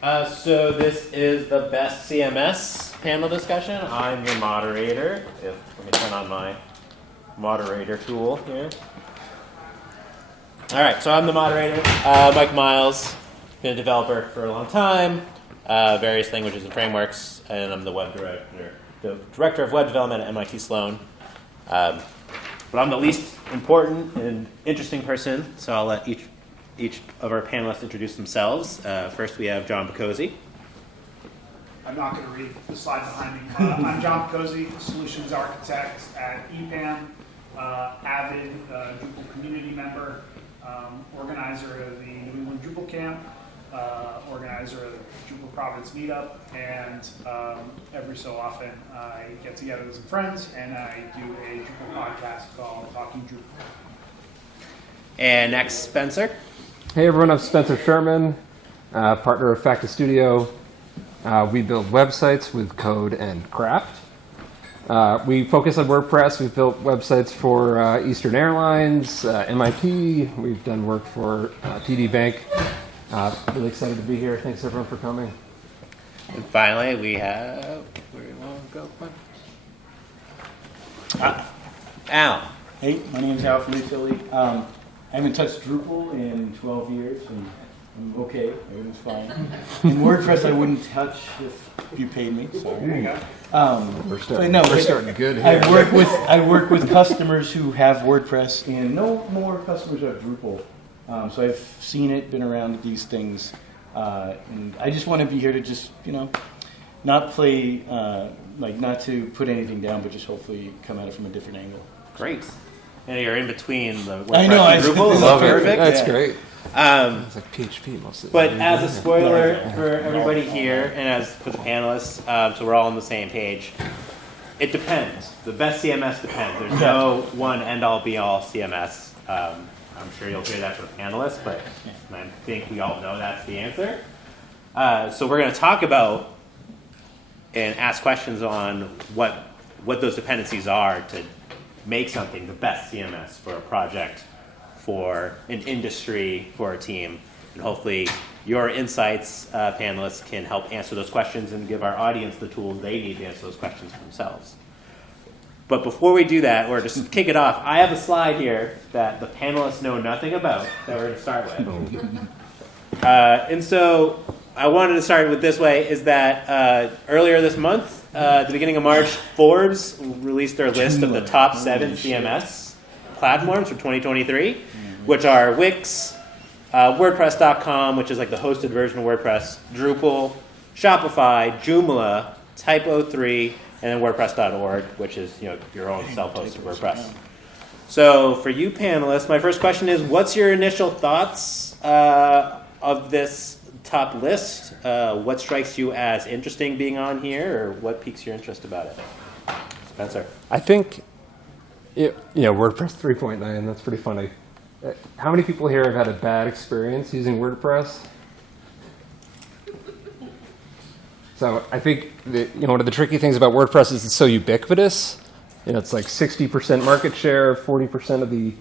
So this is the best CMS panel discussion. I'm your moderator. Let me turn on my moderator tool here. All right, so I'm the moderator, Mike Miles. Been a developer for a long time, various languages and frameworks, and I'm the web director, the director of web development at MIT Sloan. But I'm the least important and interesting person, so I'll let each of our panelists introduce themselves. First, we have John Picozzi. I'm not going to read the slides behind me. I'm John Picozzi, Solutions Architect at EPAM, avid Drupal community member, organizer of the New England Drupal Camp, organizer of the Drupal Providence Meetup, and every so often I get together with some friends and I do a Drupal podcast called Talking Drupal. And next, Spencer. Hey everyone, I'm Spencer Sherman, partner of Facta Studio. We build websites with code and craft. We focus on WordPress. We've built websites for Eastern Airlines, MIT. We've done work for TD Bank. Really excited to be here. Thanks everyone for coming. And finally, we have, where do you want to go? Al. Hey, my name is Alfred Philly. I haven't touched Drupal in 12 years, and I'm okay. Everything's fine. And WordPress I wouldn't touch if you paid me. Sorry. There you go. We're starting good here. I work with customers who have WordPress, and no more customers have Drupal. So I've seen it, been around these things, and I just want to be here to just, not play, not to put anything down, but just hopefully come at it from a different angle. Great. And you're in between the WordPress I know, and Drupal. Is that perfect? That's Yeah. great. It's like PHP most of the But time. as a spoiler for everybody here, and as for the panelists, so we're all on the same page, it depends. The best CMS depends. There's no one end-all, be-all CMS. I'm sure you'll hear that from the panelists, but I think we all know that's the answer. So we're going to talk about and ask questions on what those dependencies are to make something the best CMS for a project, for an industry, for a team. And hopefully your insights, panelists, can help answer those questions and give our audience the tools they need to answer those questions for themselves. But before we do that, or just kick it off, I have a slide here that the panelists know nothing about that we're going to start with. And so I wanted to start with this way, is that earlier this month, at the beginning of March, Forbes released their list of the top 7 CMS platforms for 2023, which are Wix, WordPress.com, which is like the hosted version of WordPress, Drupal, Shopify, Joomla, Typo3, and then WordPress.org, which is your own self-hosted WordPress. So for you panelists, my first question is, what's your initial thoughts of this top list? What strikes you as interesting being on here, or what piques your interest about it? Spencer. I think, WordPress 3.9, that's pretty funny. How many people here have had a bad experience using WordPress? So I think that, one of the tricky things about WordPress is it's so ubiquitous. It's like 60% market share, 40% of the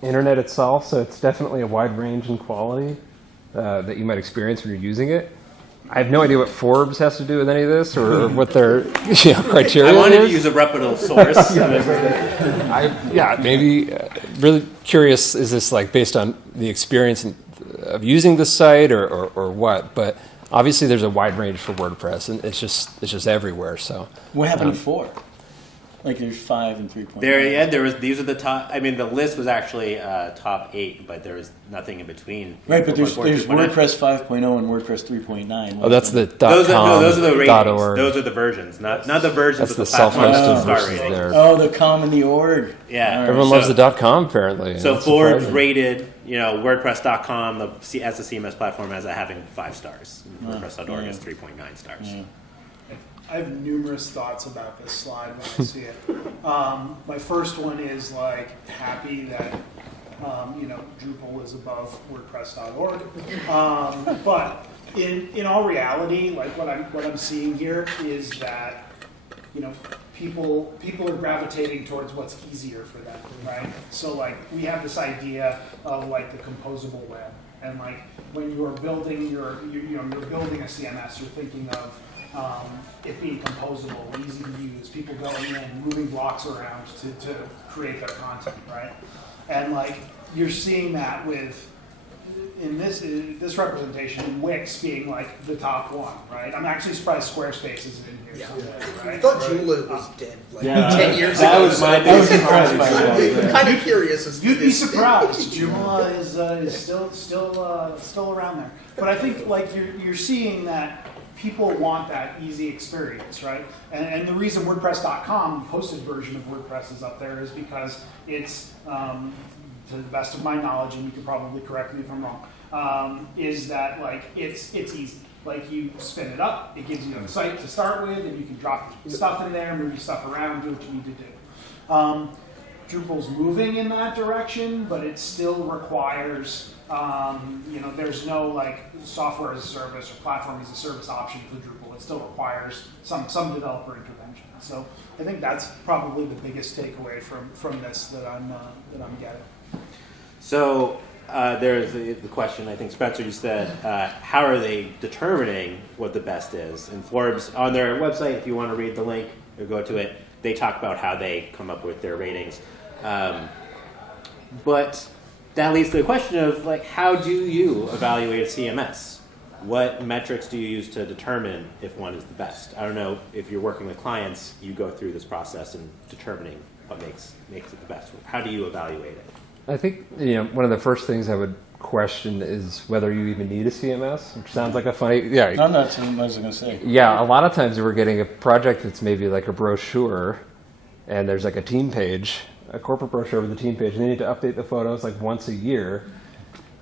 internet itself. So it's definitely a wide range in quality that you might experience when you're using it. I have no idea what Forbes has to do with any of this, or what their criteria is. I wanted to use a reputable source. Maybe really curious, is this like based on the experience of using the site or what? But obviously there's a wide range for WordPress, and it's just everywhere. So What happened to 4? Like there's 5 and 3.9. There was. These are the top. I mean, the list was actually top 8, but there was nothing in between. Right, but there's WordPress 5.0 and WordPress 3.9. Oh, that's the those are the ratings. .org. Those are the versions, not the versions of That's the the platform self-hosted star versus rating. there. Oh, the com and the org. Yeah, Everyone loves the .com apparently. So That's Forbes surprising. rated, WordPress.com as a CMS platform as having 5 stars. WordPress.org has 3.9 stars. Yeah. I have numerous thoughts about this slide when I see it. My first one is happy that Drupal is above WordPress.org. But in all reality, what I'm seeing here is that people are gravitating towards what's easier for them, right? So we have this idea of the composable web. And like when you're building you're building a CMS, you're thinking of it being composable, easy to use, people going in, moving blocks around to create their content, right? And like you're seeing that with in this representation, Wix being like the top one, right? I'm actually surprised Squarespace isn't in here. Yeah. Right? I thought Joomla was dead like Yeah. 10 years That ago. was my I was biggest impressed by that. I'm kind of curious as to You'd be this. surprised. Joomla is still around there. But I think like you're seeing that people want that easy experience, right? And the reason WordPress.com, the posted version of WordPress, is up there is because it's, to the best of my knowledge, and you can probably correct me if I'm wrong, is that like it's easy. Like you spin it up, it gives you a site to start with, and you can drop stuff in there, move your stuff around, do what you need to do. Drupal's moving in that direction, but it still requires, there's no like software as a service or platform as a service option for Drupal. It still requires some developer intervention. So I think that's probably the biggest takeaway from this that I'm getting. So there's the question, I think, Spencer, you said, how are they determining what the best is? And Forbes, on their website, if you want to read the link or go to it, they talk about how they come up with their ratings. But that leads to the question of, like, how do you evaluate a CMS? What metrics do you use to determine if one is the best? I don't know if you're working with clients, you go through this process in determining what makes it the best. How do you evaluate it? I think one of the first things I would question is whether you even need a CMS, which sounds like a funny I'm not saying what I was going to say. Yeah, a lot of times we're getting a project that's maybe like a brochure, and there's like a team page, a corporate brochure with a team page, and they need to update the photos like once a year.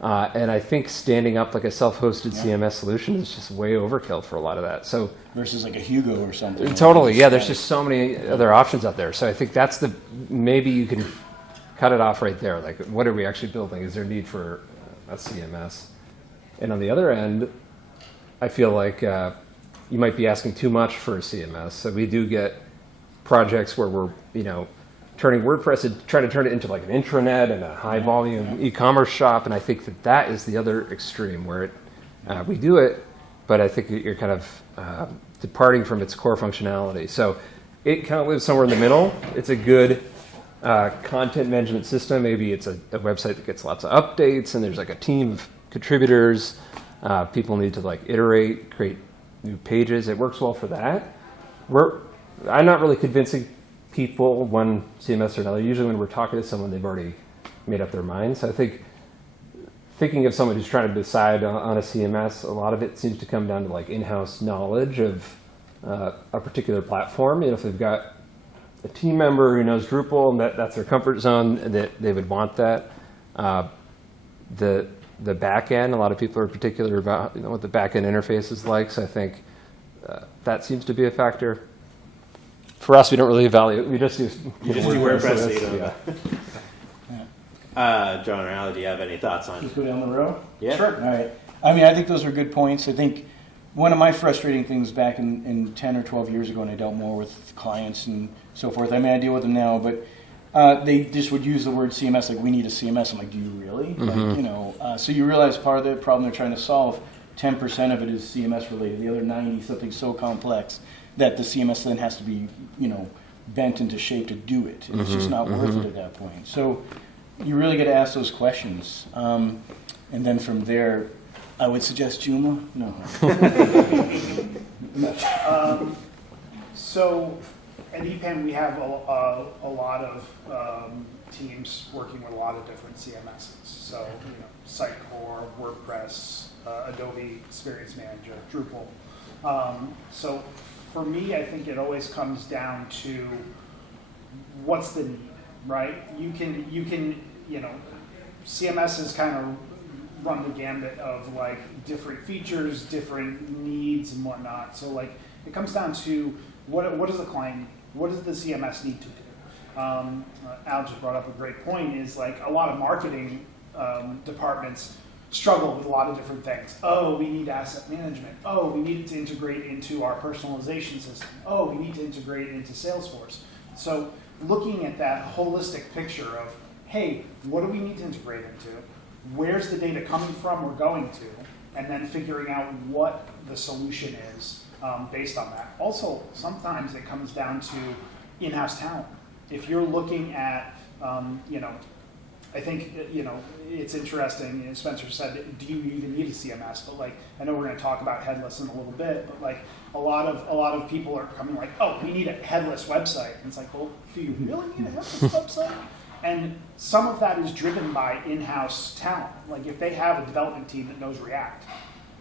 And I think standing up like a self-hosted CMS solution is just way overkill for a lot of that. So Versus like a Hugo or something. totally, yeah. There's just so many other options out there. So I think that's maybe you can cut it off right there. Like, what are we actually building? Is there a need for a CMS? And on the other end, I feel like you might be asking too much for a CMS. So we do get projects where we're, turning WordPress and trying to turn it into like an intranet and a high volume e-commerce shop. And I think that is the other extreme where we do it, but I think you're kind of departing from its core functionality. So it kind of lives somewhere in the middle. It's a good content management system. Maybe it's a website that gets lots of updates and there's like a team of contributors. People need to like iterate, create new pages. It works well for that. I'm not really convincing people one CMS or another. Usually when we're talking to someone, they've already made up their mind. So I think thinking of someone who's trying to decide on a CMS, a lot of it seems to come down to like in-house knowledge of a particular platform. If they've got a team member who knows Drupal and that's their comfort zone, that they would want that. The back end, a lot of people are particular about what the back end interface is like. So I think that seems to be a factor. For us, we don't really evaluate. We just use WordPress. So So you don't yeah. John or Al, do you have any thoughts on? Just go down the row? Yeah. Sure. All right. I mean, I think those are good points. I think one of my frustrating things back in 10 or 12 years ago when I dealt more with clients and so forth, I mean, I deal with them now, but they just would use the word CMS, like, we need a CMS. I'm like, do you really? Like, so you realize part of the problem they're trying to solve, 10% of it is CMS related. The other 90, something so complex that the CMS then has to be, bent into shape to do it. And it's just not worth it at that point. So you really got to ask those questions. And then from there, I would suggest Joomla. No. So at EPAM, we have a lot of teams working with a lot of different CMSs. So, Sitecore, WordPress, Adobe Experience Manager, Drupal. So for me, I think it always comes down to what's the need, right? You can CMSs kind of run the gambit of like different features, different needs and whatnot. So like it comes down to what does the client need? What does the CMS need to do? Al just brought up a great point, is like a lot of marketing departments struggle with a lot of different things. Oh, we need asset management. Oh, we need it to integrate into our personalization system. Oh, we need to integrate into Salesforce. So looking at that holistic picture of, hey, what do we need to integrate into? where's the data coming from or going to, and then figuring out what the solution is based on that. Also, sometimes it comes down to in-house talent. If you're looking at, I think, it's interesting, Spencer said, do you even need a CMS? But like, I know we're going to talk about headless in a little bit, but like, a lot of people are coming like, oh, we need a headless website. And it's like, well, do you really need a headless website? And some of that is driven by in-house talent. Like if they have a development team that knows React,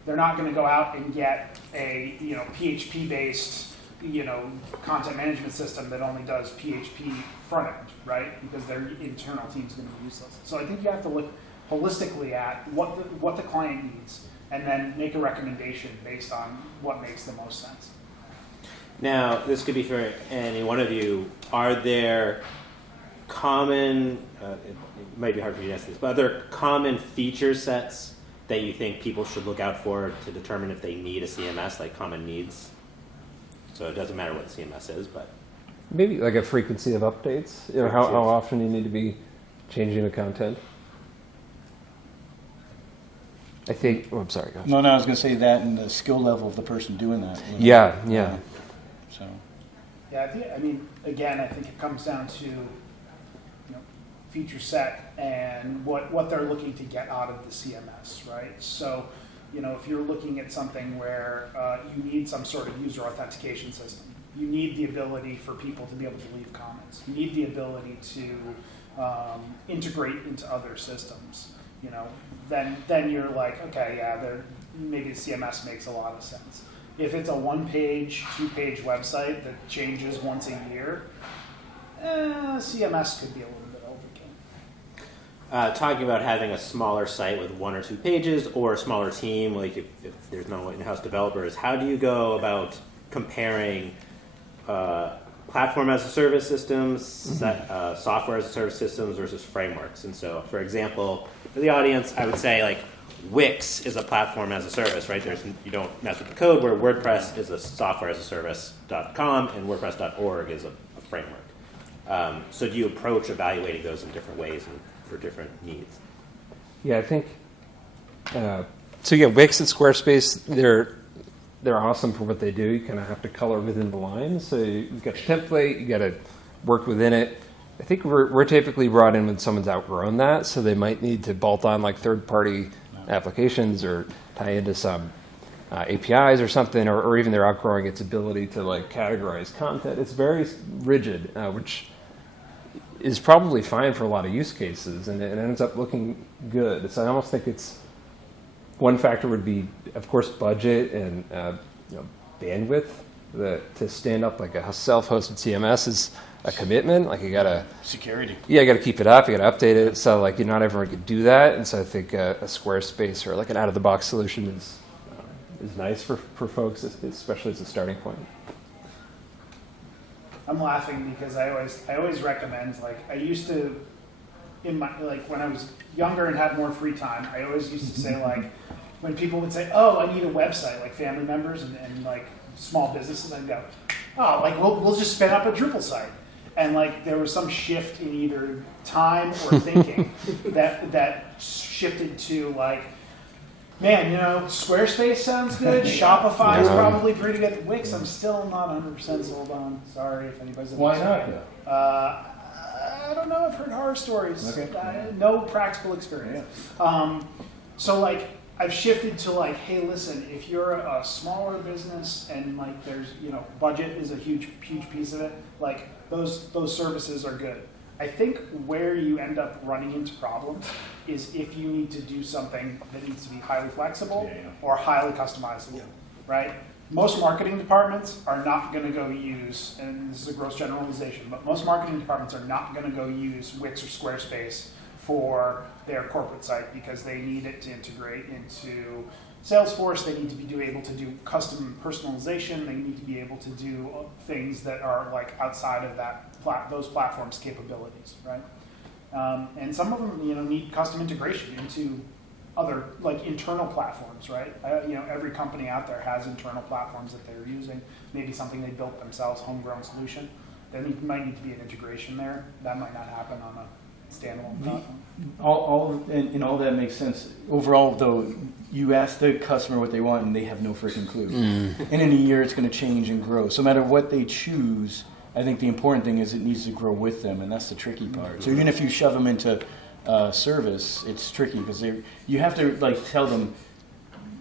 they're not going to go out and get a PHP-based content management system that only does PHP front end, right? Because their internal team's going to be useless. So I think you have to look holistically at what the client needs, and then make a recommendation based on what makes the most sense. Now, this could be for any one of you. Are there common, it might be hard for you to answer this, but are there common feature sets that you think people should look out for to determine if they need a CMS, like common needs? So it doesn't matter what the CMS is, but Maybe like a frequency of updates. How often you need to be changing the content. I think. Oh, I'm sorry. Go ahead. No, I was going to say that and the skill level of the person doing that. Yeah. So. Yeah, I think it comes down to feature set and what they're looking to get out of the CMS, right? So, if you're looking at something where you need some sort of user authentication system, you need the ability for people to be able to leave comments. You need the ability to integrate into other systems. Then you're like, okay, yeah, maybe the CMS makes a lot of sense. If it's a 1-page, 2-page website that changes once a year, CMS could be a little bit overkill. talking about having a smaller site with 1 or 2 pages or a smaller team, like if there's no in-house developers, how do you go about comparing platform as a service systems, software as a service systems versus frameworks? And so, for example, for the audience, I would say like Wix is a platform as a service, right? You don't mess with the code, where WordPress is a software as a service.com and WordPress.org is a framework. So do you approach evaluating those in different ways and for different needs? Yeah, I think. Wix and Squarespace, they're awesome for what they do. You kind of have to color within the lines. So you've got a template, you got to work within it. I think we're typically brought in when someone's outgrown that, so they might need to bolt on like third-party applications or tie into some APIs or something, or even they're outgrowing its ability to like categorize content. It's very rigid, which is probably fine for a lot of use cases, and it ends up looking good. So I almost think it's one factor would be, of course, budget and bandwidth. To stand up like a self-hosted CMS is a commitment. Like you gotta security. Yeah, you gotta keep it up. You gotta update it. So like not everyone can do that. And so I think a Squarespace or like an out-of-the-box solution is nice for folks, especially as a starting point. I'm laughing because I always recommend, like, I used to, when I was younger and had more free time, I always used to say, like, when people would say, oh, I need a website, like family members and like small businesses, I'd go, oh, like we'll just spin up a Drupal site. And like there was some shift in either time or thinking that shifted to like, man, Squarespace sounds good. Shopify is probably pretty good. Wix, I'm still not 100% sold on. Sorry if anybody's. Why not? I don't know. I've heard horror stories. Okay. No practical experience. Yeah. So like, I've shifted to like, hey, listen, if you're a smaller business and like there's, budget is a huge piece of it, like those services are good. I think where you end up running into problems is if you need to do something that needs to be highly flexible or highly customizable, right? Most marketing departments are not going to go use, and this is a gross generalization, but most marketing departments are not going to go use Wix or Squarespace for their corporate site because they need it to integrate into Salesforce. They need to be able to do custom personalization. They need to be able to do things that are like outside of those platforms' capabilities, right? And some of them, need custom integration into other like internal platforms, right? Every company out there has internal platforms that they're using. Maybe something they built themselves, homegrown solution. There might need to be an integration there. That might not happen on a standalone platform. And all that makes sense. Overall, though, you ask the customer what they want, and they have no freaking clue. And in a year, it's going to change and grow. So no matter what they choose, I think the important thing is it needs to grow with them, and that's the tricky part. So even if you shove them into service, it's tricky because you have to like tell them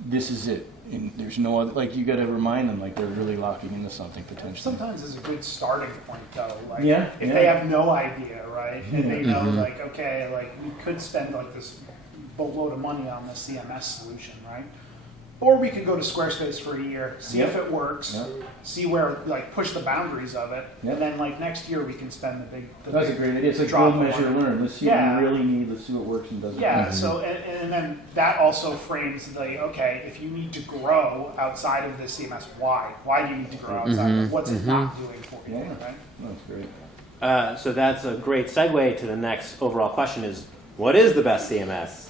this is it. And there's no other, like you got to remind them like they're really locking into something potentially. Sometimes it's a good starting point though. Like Yeah, if yeah. they have no idea, right? And they know like, okay, like we could spend like this boatload of money on the CMS solution, right? Or we could go to Squarespace for a year, see if it works, see where, like, push the boundaries of it, and then, like, next year we can spend the That's a big great idea. It's a drop build, of measure, money. learn. Let's see Yeah. what we really need. Let's see what works and doesn't. Yeah, so, and then that also frames the, okay, if you need to grow outside of the CMS, why? Why do you need to grow outside of it? What's it not doing for you, right? That's great. So that's a great segue to the next overall question is, what is the best CMS?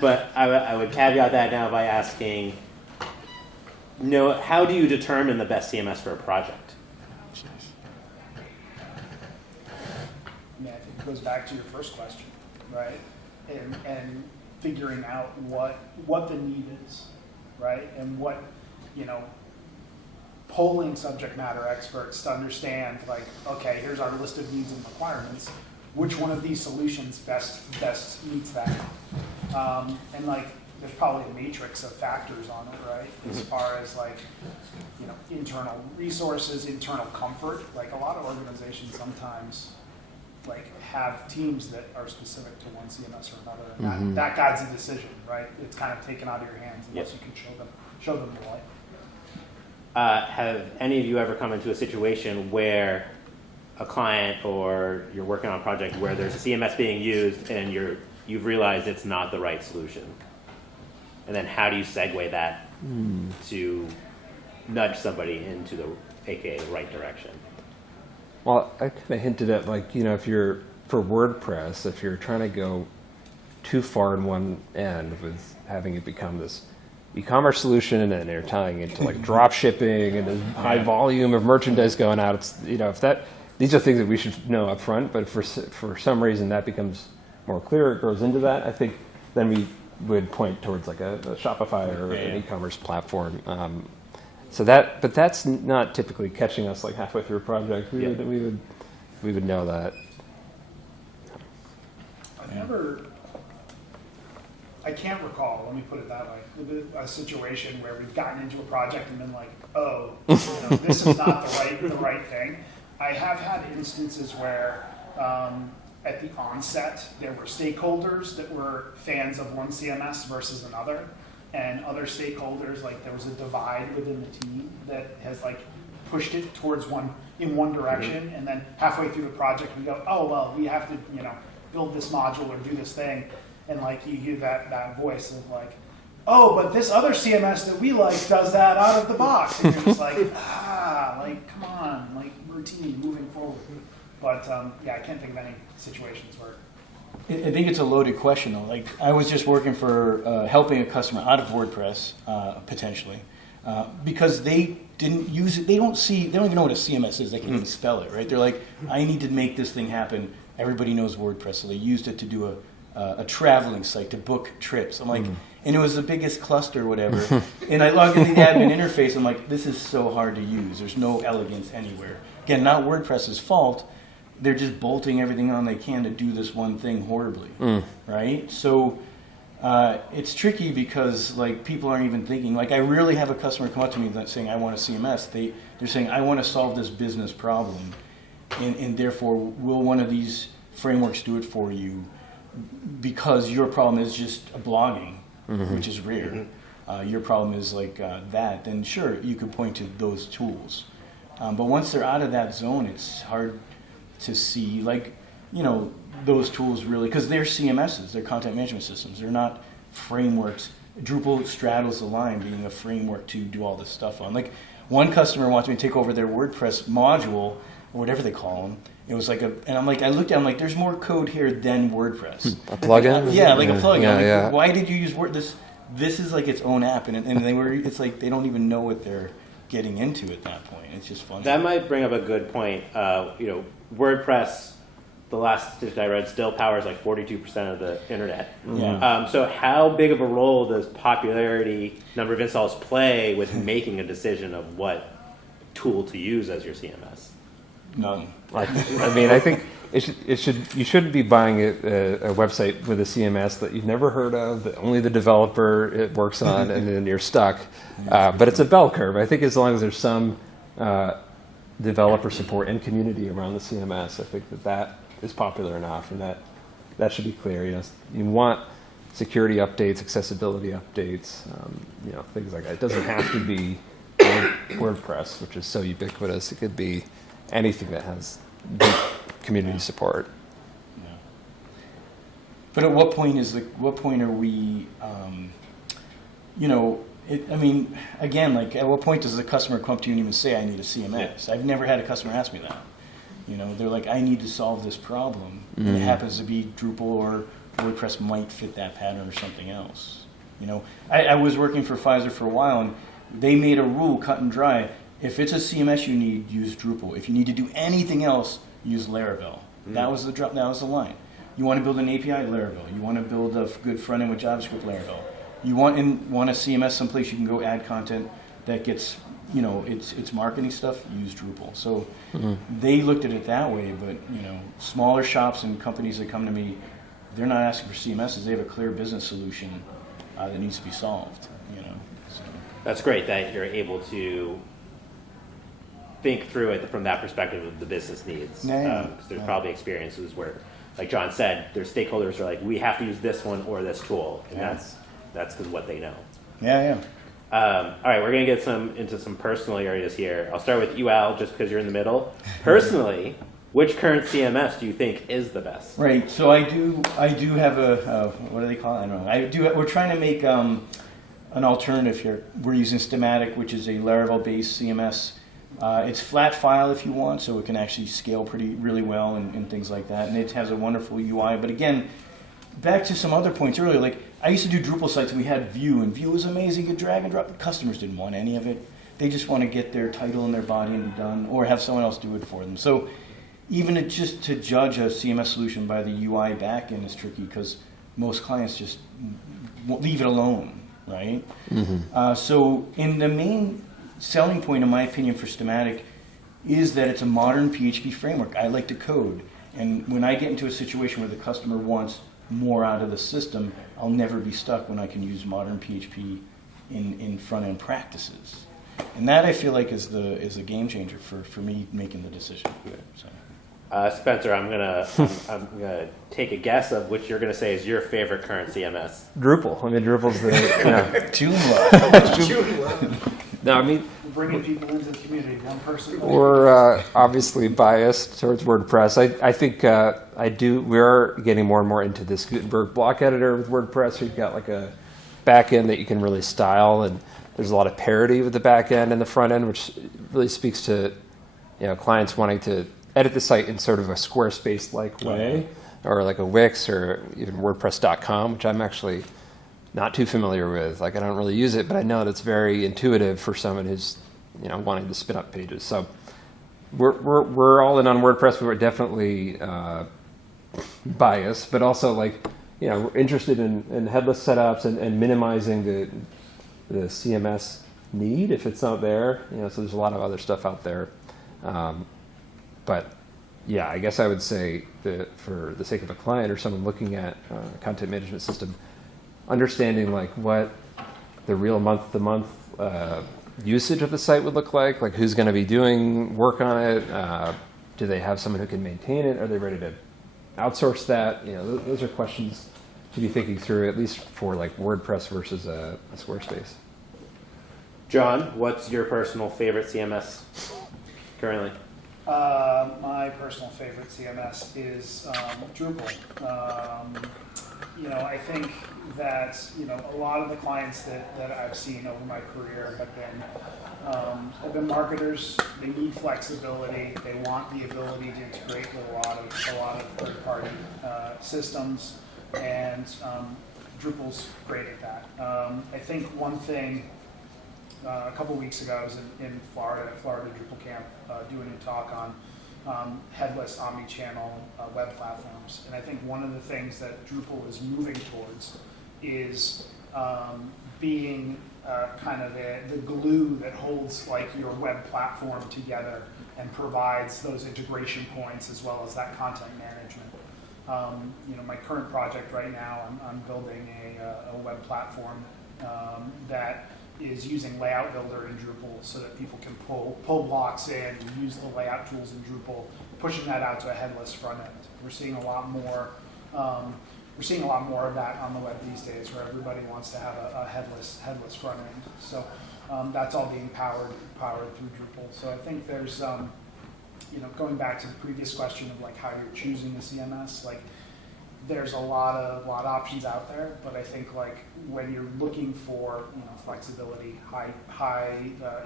But I would caveat that now by asking, how do you determine the best CMS for a project? I mean, I think it goes back to your first question, right? And figuring out what the need is, right? And what, polling subject matter experts to understand, like, okay, here's our list of needs and requirements. Which one of these solutions best meets that? And like, there's probably a matrix of factors on it, right? As far as like, internal resources, internal comfort. Like a lot of organizations sometimes like have teams that are specific to one CMS or another, and that guides the decision, right? It's kind of taken out of your hands unless you can show them the light. Have any of you ever come into a situation where a client or you're working on a project where there's a CMS being used and you've realized it's not the right solution? And then how do you segue that to nudge somebody into the AKA the right direction? Well, I kind of hinted at like, if you're for WordPress, if you're trying to go too far in one end with having it become this e-commerce solution and they're tying it to like drop shipping and a high volume of merchandise going out, it's, if that, these are things that we should know up front, but for some reason that becomes more clear, it grows into that, I think then we would point towards like a Shopify or an e-commerce platform. But that's not typically catching us like halfway through a project. We would know that. I can't recall, let me put it that way, a situation where we've gotten into a project and been like, oh, this is not the right thing. I have had instances where at the onset there were stakeholders that were fans of one CMS versus another, and other stakeholders, like there was a divide within the team that has like pushed it towards one direction, and then halfway through the project we go, oh well, we have to build this module or do this thing, and like you hear that voice of like, oh, but this other CMS that we like does that out of the box, and you're just like, like come on, like routine, moving forward. But I can't think of any situations where. I think it's a loaded question though. Like I was just working for helping a customer out of WordPress potentially because they didn't use it. They don't even know what a CMS is. They can't even spell it, right? They're like, I need to make this thing happen. Everybody knows WordPress, so they used it to do a traveling site to book trips. I'm like, and it was the biggest cluster, or whatever. And I logged into the admin interface. I'm like, this is so hard to use. There's no elegance anywhere. Again, not WordPress's fault. They're just bolting everything on they can to do this one thing horribly, right? So it's tricky because like people aren't even thinking. Like I rarely have a customer come up to me that's saying I want a CMS. They're saying I want to solve this business problem, and therefore will one of these frameworks do it for you? Because your problem is just blogging, which is rare. Your problem is like that. Then sure, you could point to those tools. But once they're out of that zone, it's hard to see, like, those tools really, because they're CMSs, they're content management systems. They're not frameworks. Drupal straddles the line being a framework to do all this stuff on. Like, one customer wants me to take over their WordPress module, or whatever they call them. It was like and I'm like, I looked at it, I'm like, there's more code here than WordPress. A plugin? Yeah, like a plugin. Yeah, like, why did you use this is like its own app, and it's like they don't even know what they're getting into at that point. It's just funny. That might bring up a good point. WordPress the last statistic I read, still powers like 42% of the internet. Yeah. So how big of a role does popularity, number of installs play with making a decision of what tool to use as your CMS? None. I mean, I think you shouldn't be buying a website with a CMS that you've never heard of, that only the developer it works on, and then you're stuck. But it's a bell curve. I think as long as there's some developer support and community around the CMS, I think that is popular enough, and that should be clear. You want security updates, accessibility updates, things like that. It doesn't have to be WordPress, which is so ubiquitous. It could be anything that has deep community support. Yeah. But at what point are we? Again, like at what point does the customer come to you and even say, "I need a CMS"? I've never had a customer ask me that. They're like, "I need to solve this problem," and it happens to be Drupal or WordPress might fit that pattern or something else. I was working for Pfizer for a while, and they made a rule, cut and dry. If it's a CMS you need, use Drupal. If you need to do anything else, use Laravel. That was the line. You want to build an API, Laravel. You want to build a good front end with JavaScript, Laravel. You want a CMS someplace you can go add content that gets, it's marketing stuff, use Drupal. So they looked at it that way, but smaller shops and companies that come to me, they're not asking for CMSs. They have a clear business solution that needs to be solved. So. That's great that you're able to think through it from that perspective of the business needs. Because there's probably experiences where, like John said, their stakeholders are like, we have to use this one or this tool, and that's because what they know. Yeah. All right, we're going to get into some personal areas here. I'll start with you, Al, just because you're in the middle. Personally, which current CMS do you think is the best? Right. So I do have a what do they call it? I don't know. We're trying to make an alternative here. We're using Stematic, which is a Laravel-based CMS. It's flat file if you want, so it can actually scale really well and things like that. And it has a wonderful UI. But again, back to some other points earlier, like I used to do Drupal sites, and we had Vue, and Vue was amazing. You could drag and drop. The customers didn't want any of it. They just want to get their title and their body and be done, or have someone else do it for them. So even just to judge a CMS solution by the UI backend is tricky because most clients just won't leave it alone, right? So in the main selling point, in my opinion, for Stematic is that it's a modern PHP framework. I like to code. And when I get into a situation where the customer wants more out of the system, I'll never be stuck when I can use modern PHP in front-end practices. And that, I feel like, is a game changer for me making the decision. So. Spencer, I'm gonna take a guess of which you're gonna say is your favorite current CMS. Drupal. I mean, Drupal's the Joomla. No, I mean, Bringing people into the community, one person. we're obviously biased towards WordPress. I think we're getting more and more into this Gutenberg block editor with WordPress. We've got like a back end that you can really style, and there's a lot of parity with the back end and the front end, which really speaks to clients wanting to edit the site in sort of a Squarespace-like way, or like a Wix or even WordPress.com, which I'm actually not too familiar with. Like I don't really use it, but I know that it's very intuitive for someone who's wanting to spin up pages. So we're all in on WordPress, but we're definitely biased, but also we're interested in headless setups and minimizing the CMS need if it's not there. So there's a lot of other stuff out there. But yeah, I guess I would say that for the sake of a client or someone looking at a content management system, understanding what the real month-to-month usage of the site would look like who's going to be doing work on it, do they have someone who can maintain it, are they ready to outsource that? Those are questions to be thinking through, at least for WordPress versus a Squarespace. John, what's your personal favorite CMS currently? My personal favorite CMS is Drupal. I think that a lot of the clients that I've seen over my career have been marketers. They need flexibility. They want the ability to integrate with a lot of third-party systems, and Drupal's great at that. I think one thing. A couple weeks ago, I was in Florida, at Florida Drupal Camp, doing a talk on headless omni-channel web platforms. And I think one of the things that Drupal is moving towards is being kind of the glue that holds like your web platform together and provides those integration points as well as that content management. My current project right now, I'm building a web platform that is using Layout Builder in Drupal so that people can pull blocks in and use the layout tools in Drupal, pushing that out to a headless front end. We're seeing a lot more. We're seeing a lot more of that on the web these days, where everybody wants to have a headless front end. So that's all being powered through Drupal. So I think there's, going back to the previous question of like how you're choosing the CMS, like there's a lot of options out there. But I think like when you're looking for flexibility, high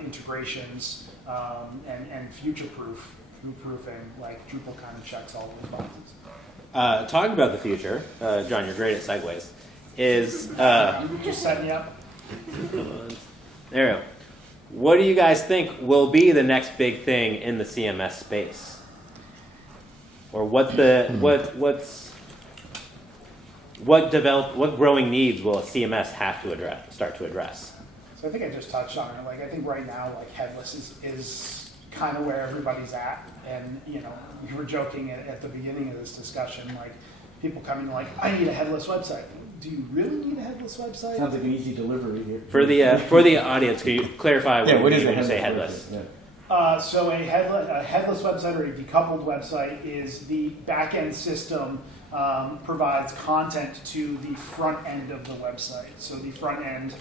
integrations, and future-proofing, like Drupal kind of checks all those boxes. Talking about the future, John, you're great at segues, is... You just set me up. There we go. What do you guys think will be the next big thing in the CMS space? Or what growing needs will a CMS have to start to address? So I think I just touched on it. Like I think right now, like headless is kind of where everybody's at. And we were joking at the beginning of this discussion, like people coming like, I need a headless website. Do you really need a headless website? Sounds like an easy delivery here. For the audience, can you clarify what you mean when you say headless? So a headless website or a decoupled website is the back-end system provides content to the front end of the website. So the front end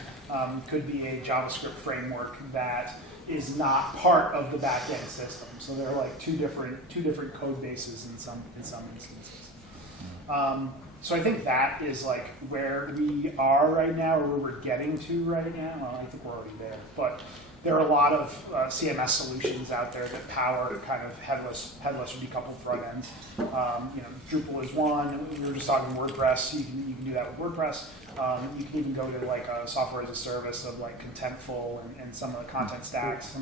could be a JavaScript framework that is not part of the back-end system. So they're like two different code bases in some instances. So I think that is like where we are right now, or where we're getting to right now. Well, I think we're already there, but there are a lot of CMS solutions out there that power kind of headless or decoupled front ends. Drupal is one. We were just talking WordPress. You can do that with WordPress. You can even go to like a software as a service of like Contentful and some of the content stacks.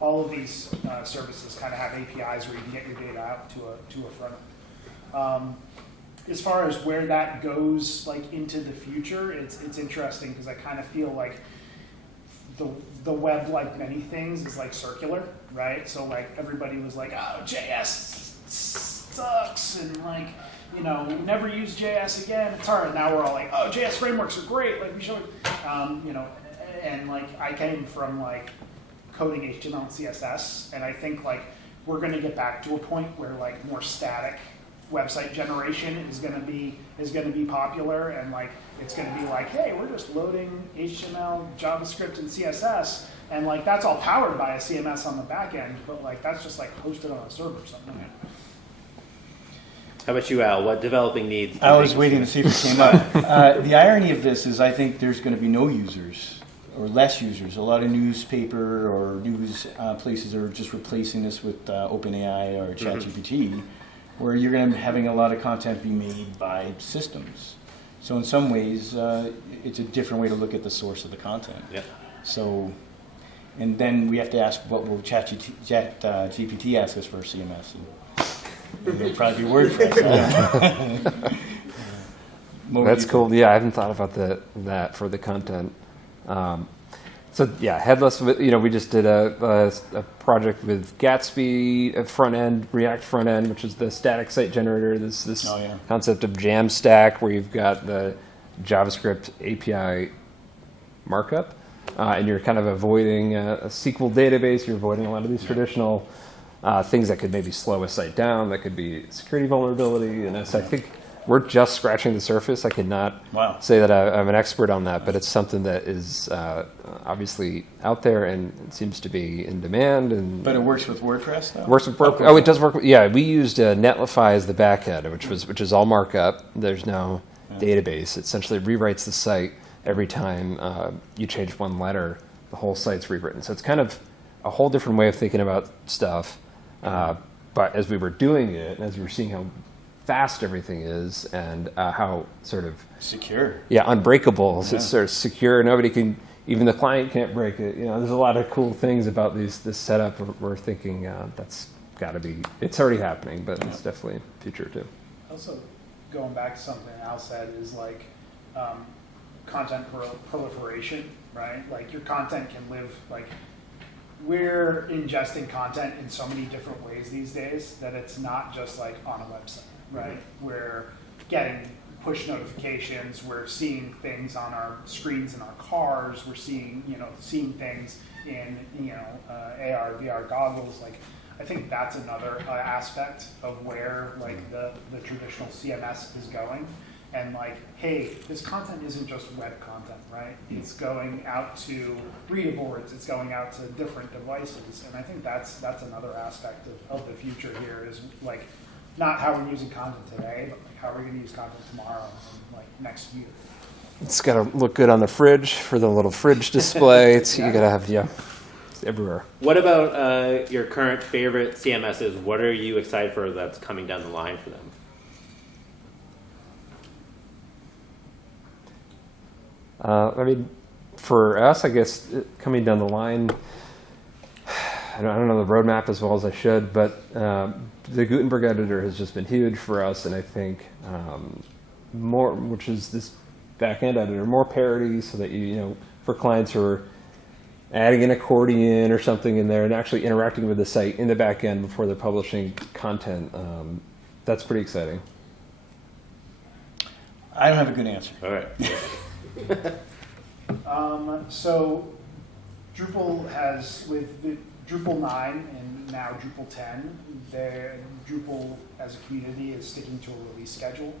All of these services kind of have APIs where you can get your data out to a front end. As far as where that goes, like into the future, it's interesting because I kind of feel like the web, like many things, is like circular, right? So like everybody was like, oh, JS sucks, and like never use JS again. It's hard. Now we're all like, oh, JS frameworks are great. Like we should, and like I came from like coding HTML and CSS, and I think like we're going to get back to a point where like more static website generation is going to be popular, and like it's going to be like, hey, we're just loading HTML, JavaScript, and CSS, and like that's all powered by a CMS on the back end, but like that's just like hosted on a server or something. How about you, Al? What developing needs? I was waiting to see if it came up. The irony of this is I think there's going to be no users or less users. A lot of newspaper or news places are just replacing this with OpenAI or ChatGPT, where you're going to be having a lot of content be made by systems. So in some ways, it's a different way to look at the source of the content. Yeah. So, and then we have to ask, what will ChatGPT ask us for CMS? And it'll probably be WordPress. That's cool. Yeah, I haven't thought about that for the content. So yeah, headless. We just did a project with Gatsby front end, React front end, which is the static site generator. This concept of Jamstack, where you've got the JavaScript API markup, and you're kind of avoiding a SQL database. You're avoiding a lot of these traditional things that could maybe slow a site down. That could be security vulnerability, and so I think we're just scratching the surface. I cannot say that I'm an expert on that, but it's something that is obviously out there and it seems to be in demand. But it works with WordPress, though? Works with WordPress. Oh, it does work. We used Netlify as the backend, which is all markup. There's no database. It essentially rewrites the site every time you change one letter. The whole site's rewritten. So it's kind of a whole different way of thinking about stuff. But as we were doing it, and as we were seeing how fast everything is, and how sort of secure, unbreakable. So it's sort of secure. Nobody can, even the client can't break it. There's a lot of cool things about this setup. We're thinking that's got to be. It's already happening, but it's definitely future too. Also, going back to something Al said is like content proliferation, right? Like your content can live, like we're ingesting content in so many different ways these days that it's not just like on a website, right? We're getting push notifications, we're seeing things on our screens in our cars, we're seeing, seeing things in, AR, VR goggles. Like, I think that's another aspect of where like the traditional CMS is going. And like, hey, this content isn't just web content, right? It's going out to reader boards, it's going out to different devices. And I think that's another aspect of the future here is like, not how we're using content today, but like how we're gonna use content tomorrow and like next year. It's got to look good on the fridge for the little fridge display. It's you got to have it's everywhere. What about your current favorite CMSs? What are you excited for that's coming down the line for them? I mean, for us, I guess coming down the line, I don't know the roadmap as well as I should, but the Gutenberg editor has just been huge for us, and I think more, which is this back-end editor, more parity, so that for clients who are adding an accordion or something in there and actually interacting with the site in the back end before they're publishing content. That's pretty exciting. I don't have a good answer. All right. So Drupal has, with the Drupal 9 and now Drupal 10, Drupal as a community is sticking to a release schedule,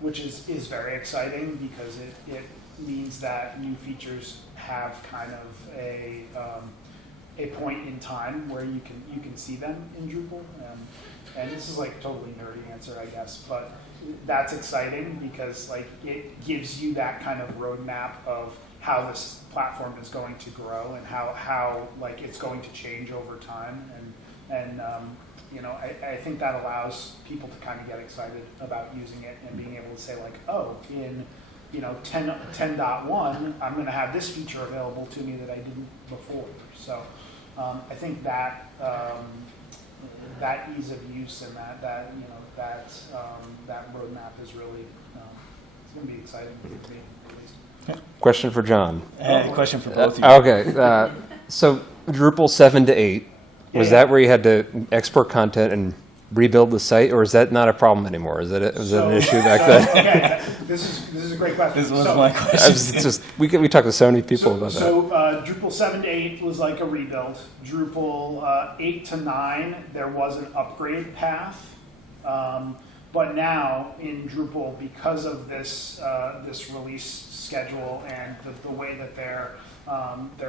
which is very exciting because it means that new features have kind of a point in time where you can see them in Drupal. And this is like a totally nerdy answer, I guess, but that's exciting because like it gives you that kind of roadmap of how this platform is going to grow and how like it's going to change over time. And I think that allows people to kind of get excited about using it and being able to say like, oh, in 10.1, I'm going to have this feature available to me that I didn't before. So I think that that ease of use and that roadmap is really it's going to be exciting for me at least. Question for John. Question for both of you. Okay, so Drupal 7 to 8, was Yeah. that where you had to export content and rebuild the site, or is that not a problem anymore? Was that an issue back then? Okay, this is a great question. This was So- my question. We talked to so many people about that. So Drupal 7 to 8 was like a rebuild. Drupal 8 to 9, there was an upgrade path. But now in Drupal, because of this this release schedule and the way that they're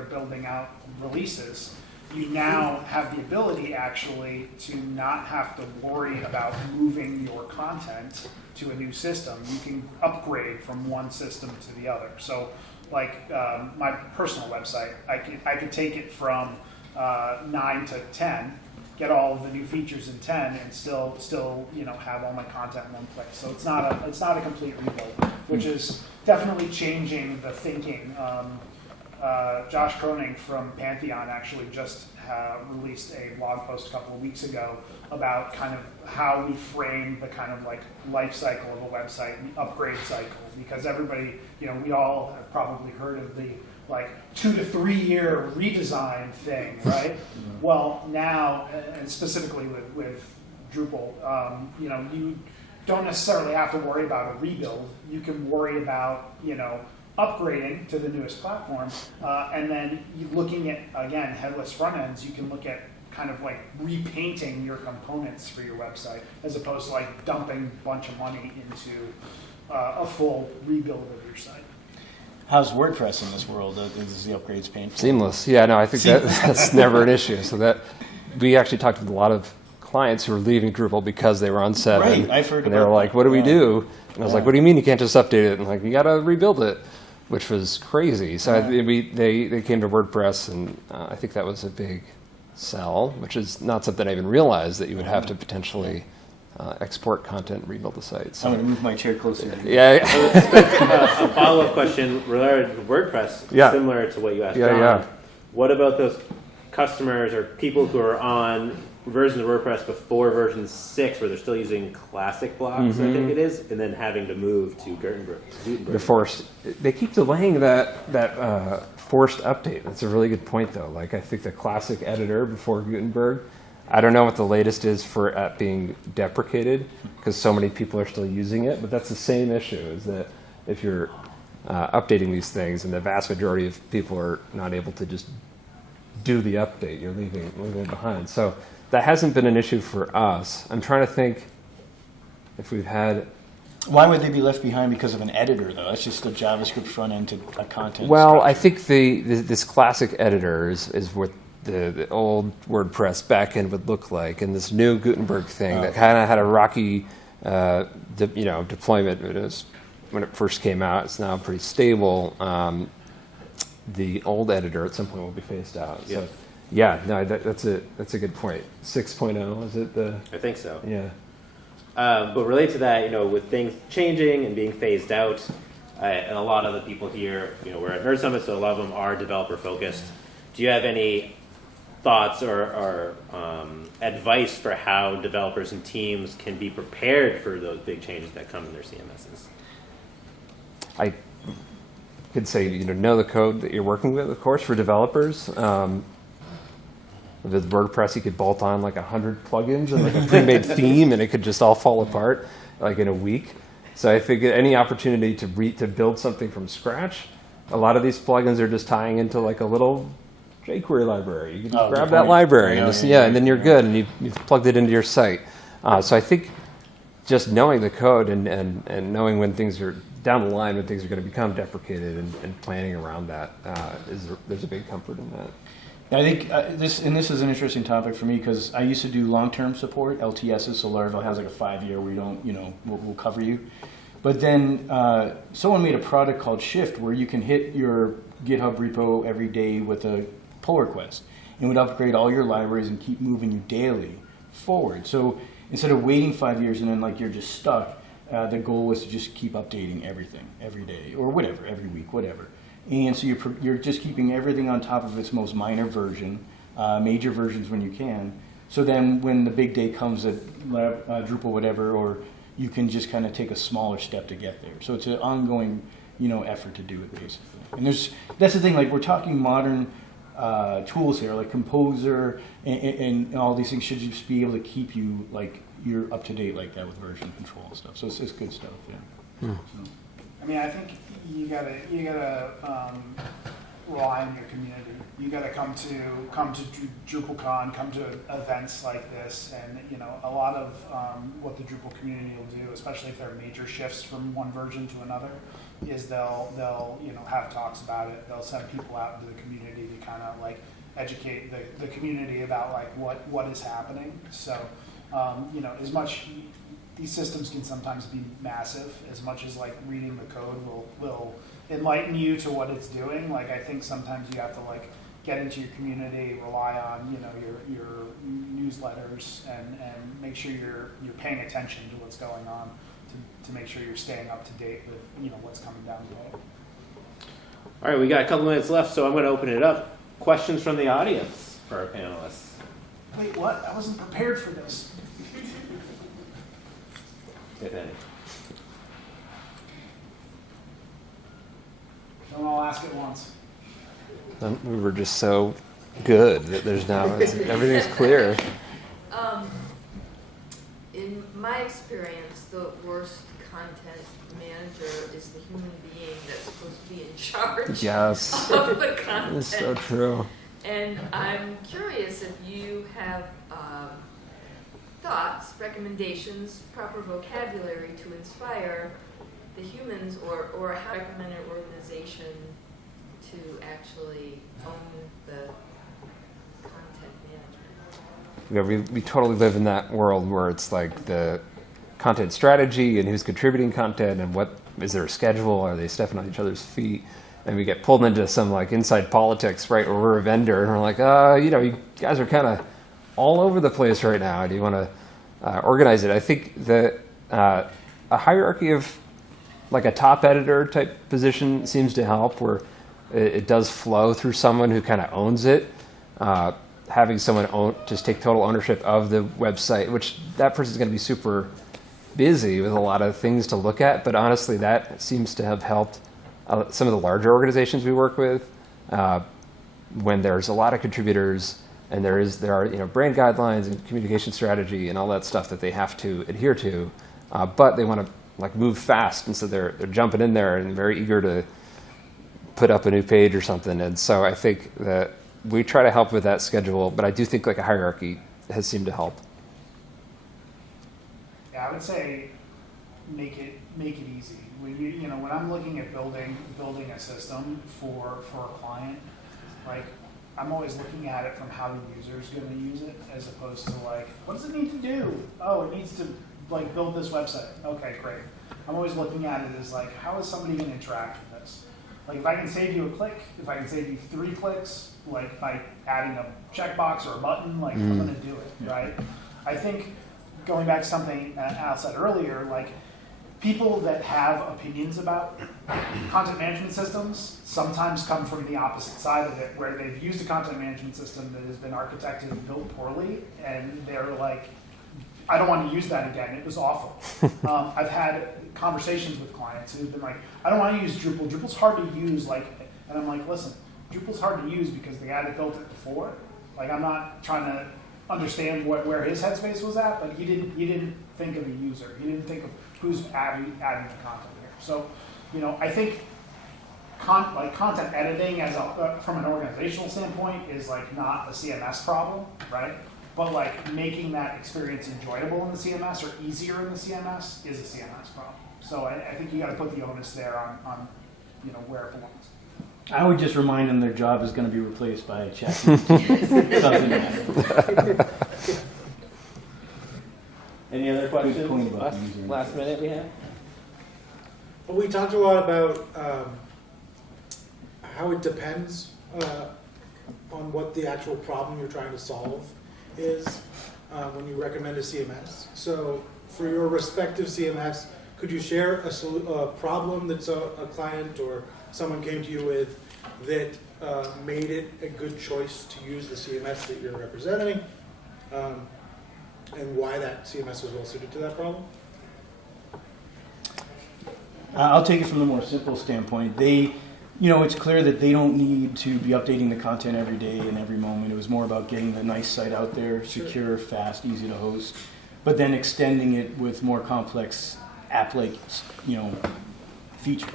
building out releases, you now have the ability actually to not have to worry about moving your content to a new system. You can upgrade from one system to the other. So like my personal website, I could take it from 9 to 10, get all of the new features in 10 and still have all my content in one place. So it's not a complete rebuild, which is definitely changing the thinking. Josh Kroning from Pantheon actually just released a blog post a couple of weeks ago about kind of how we frame the kind of like life cycle of a website and the upgrade cycle, because everybody, we all have probably heard of the like 2 to 3 year redesign thing, right? Well, now, and specifically with Drupal, you don't necessarily have to worry about a rebuild. You can worry about, upgrading to the newest platform, and then looking at, again, headless front ends, you can look at kind of like repainting your components for your website as opposed to like dumping a bunch of money into a full rebuild of your site. How's WordPress in this world? Is the upgrades painful? Seamless. Yeah, no, I think that's never an issue. So that we actually talked with a lot of clients who were leaving Drupal because they were on 7. Right, I've heard and they were about like, that. what do we Yeah. do? And I was like, what do you mean you can't just update it? And like, you got to rebuild it, which was crazy. So they came to WordPress, and I think that was a big sell, which is not something I even realized, that you would have to potentially export content and rebuild the site. So, I'm going to move my chair closer to you. yeah. A follow-up question related to WordPress, Yeah. similar to what you asked Yeah, John. yeah. What about those customers or people who are on versions of WordPress before version 6 where they're still using classic blocks, I think it is, and then having to move to Gutenberg. The forced, they keep delaying that forced update. That's a really good point, though. Like, I think the classic editor before Gutenberg, I don't know what the latest is for it being deprecated because so many people are still using it, but that's the same issue, is that if you're updating these things and the vast majority of people are not able to just do the update, you're leaving behind. So that hasn't been an issue for us. I'm trying to think if we've had... Why would they be left behind because of an editor, though? That's just a JavaScript front end to a content Well, structure. I think this classic editor is what the old WordPress backend would look like, and this new Gutenberg thing that kind of had a rocky deployment. It was, when it first came out, it's now pretty stable. The old editor at some point will be phased out. Yeah. So, yeah, no, that's a good point. 6.0, is it the? I think so. Yeah. But related to that, with things changing and being phased out, and a lot of the people here, we're at Nerd Summit, so a lot of them are developer focused. Do you have any thoughts or advice for how developers and teams can be prepared for those big changes that come in their CMSs? I could say, know the code that you're working with, of course, for developers. With WordPress, you could bolt on like 100 plugins and like a pre-made theme, and it could just all fall apart like in a week. So I think any opportunity to build something from scratch, a lot of these plugins are just tying into like a little jQuery library. You can just grab that library and and then you're good, and you've plugged it into your site. So I think just knowing the code and knowing when things are down the line, when things are going to become deprecated, and planning around that, there's a big comfort in that. I think this is an interesting topic for me because I used to do long-term support, LTSs, so Laravel has like a 5-year where you don't, we'll cover you. But then someone made a product called Shift where you can hit your GitHub repo every day with a pull request. It would upgrade all your libraries and keep moving you daily forward. So instead of waiting 5 years and then like you're just stuck, the goal was to just keep updating everything every day or whatever, every week, whatever. And so you're just keeping everything on top of its most minor version, major versions when you can. So then when the big day comes at Drupal whatever, or you can just kind of take a smaller step to get there. So it's an ongoing, effort to do it basically. And that's the thing, like we're talking modern tools here, like Composer and all these things should just be able to keep you like you're up to date like that with version control and stuff. So it's good stuff. Yeah. So. I mean, I think you gotta rely on your community. You gotta come to DrupalCon, come to events like this, and a lot of what the Drupal community will do, especially if there are major shifts from one version to another, is they'll have talks about it. They'll send people out into the community to kind of like educate the community about like what is happening. So as much. These systems can sometimes be massive, as much as like reading the code will enlighten you to what it's doing. Like I think sometimes you have to like get into your community, rely on your newsletters, and make sure you're paying attention to what's going on to make sure you're staying up to date with what's coming down the road. All right, we got a couple minutes left, so I'm going to open it up. Questions from the audience for our panelists. Wait, what? I wasn't prepared for this. If any. Don't all ask at once. We were just so good that there's now everything's clear. In my experience, the worst content manager is the human being that's supposed to be in charge Yes, of the content. it's so true. And I'm curious if you have thoughts, recommendations, proper vocabulary to inspire the humans or how to recommend an organization to actually own the content management. We totally live in that world where it's like the content strategy and who's contributing content and what is there a schedule? Are they stepping on each other's feet? And we get pulled into some like inside politics, right? Where we're a vendor and we're like, you guys are kind of all over the place right now. Do you want to organize it? I think that a hierarchy of like a top editor type position seems to help, where it does flow through someone who kind of owns it. having someone just take total ownership of the website, which that person's going to be super busy with a lot of things to look at. But honestly, that seems to have helped some of the larger organizations we work with when there's a lot of contributors and there are brand guidelines and communication strategy and all that stuff that they have to adhere to, but they want to like move fast, and so they're jumping in there and very eager to put up a new page or something. And so I think that we try to help with that schedule, but I do think like a hierarchy has seemed to help. Yeah, I would say make it easy. When I'm looking at building a system for a client, like I'm always looking at it from how the user's going to use it, as opposed to like, what does it need to do? Oh, it needs to like build this website. Okay, great. I'm always looking at it as like, how is somebody going to interact with this? Like if I can save you a click, if I can save you 3 clicks, like by adding a checkbox or a button, like I'm going to do it, right? I think going back to something Al said earlier, like people that have opinions about content management systems sometimes come from the opposite side of it, where they've used a content management system that has been architected and built poorly, and they're like, I don't want to use that again. It was awful. I've had conversations with clients who've been like, I don't want to use Drupal. Drupal's hard to use. And I'm like, listen, Drupal's hard to use because the guy that built it before, like I'm not trying to understand where his headspace was at, but he didn't think of a user. He didn't think of who's adding the content here. So, I think content editing from an organizational standpoint is like not a CMS problem, right? But like making that experience enjoyable in the CMS or easier in the CMS is a CMS problem. So I think you got to put the onus there on where it belongs. I would just remind them their job is going to be replaced by a ChatGPT. Doesn't matter. Any other point questions? about the user Last interface. minute we have? Well, we talked a lot about how it depends on what the actual problem you're trying to solve is when you recommend a CMS. So for your respective CMS, could you share a problem that a client or someone came to you with that made it a good choice to use the CMS that you're representing, and why that CMS was well suited to that problem? I'll take it from the more simple standpoint. It's clear that they don't need to be updating the content every day and every moment. It was more about getting the nice site out there, secure, fast, easy to host, but then extending it with more complex app-like, features.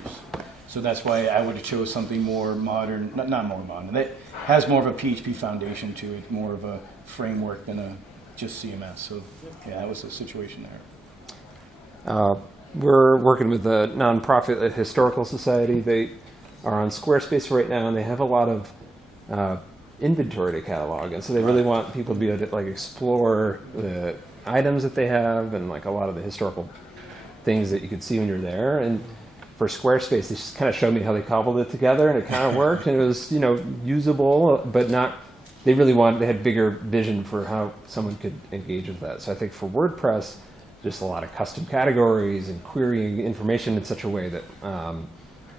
So that's why I would have chose something more modern, not more modern, that has more of a PHP foundation to it, more of a framework than just CMS. So yeah, that was the situation there. We're working with a nonprofit, a historical society. They are on Squarespace right now, and they have a lot of inventory to catalog, and so they really want people to be able to like explore the items that they have and like a lot of the historical things that you could see when you're there. And for Squarespace, they just kind of showed me how they cobbled it together, and it kind of worked, and it was usable, but not. They had bigger vision for how someone could engage with that. So I think for WordPress, just a lot of custom categories and querying information in such a way that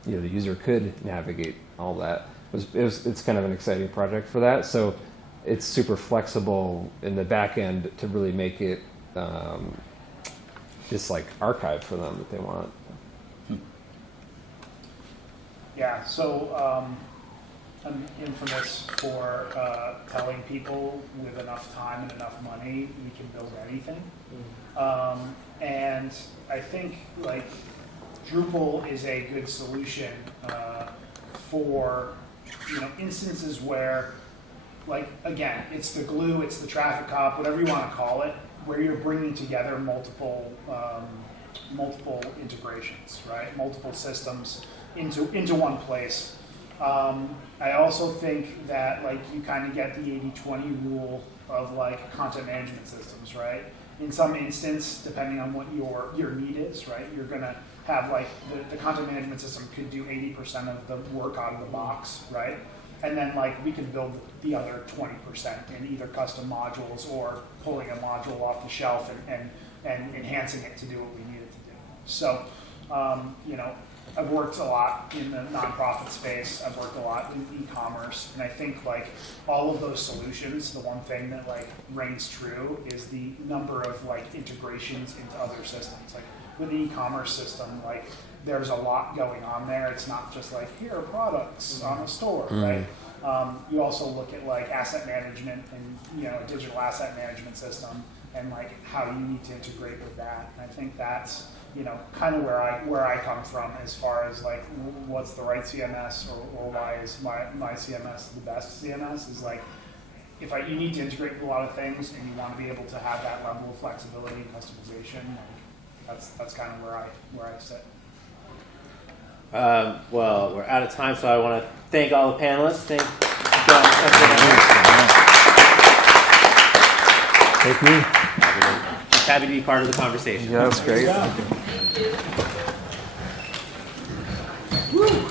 the user could navigate all that. It's kind of an exciting project for that. So it's super flexible in the back end to really make it this like archive for them that they want. Yeah, so I'm infamous for telling people with enough time and enough money, we can build anything. And I think like Drupal is a good solution for instances where, like, again, it's the glue, it's the traffic cop, whatever you want to call it, where you're bringing together multiple integrations, right? Multiple systems into one place. I also think that like you kind of get the 80-20 rule of like content management systems, right? In some instance, depending on what your need is, right? You're gonna have like the content management system could do 80% of the work out of the box, right? And then like we can build the other 20% in either custom modules or pulling a module off the shelf and enhancing it to do what we need it to do. So, I've worked a lot in the nonprofit space. I've worked a lot in e-commerce, and I think like all of those solutions, the one thing that like reigns true is the number of like integrations into other systems. Like with the e-commerce system, like there's a lot going on there. It's not just like here are products on a store, right? You also look at like asset management and a digital asset management system, and like how you need to integrate with that. And I think that's kind of where I come from as far as like what's the right CMS or why is my CMS the best CMS is like you need to integrate with a lot of things and you want to be able to have that level of flexibility and customization. Like that's kind of where I sit. Well, we're out of time, so I want to thank all the panelists. Thank Thank you. Just happy to be part of the conversation. Yeah, that's great. Thank you.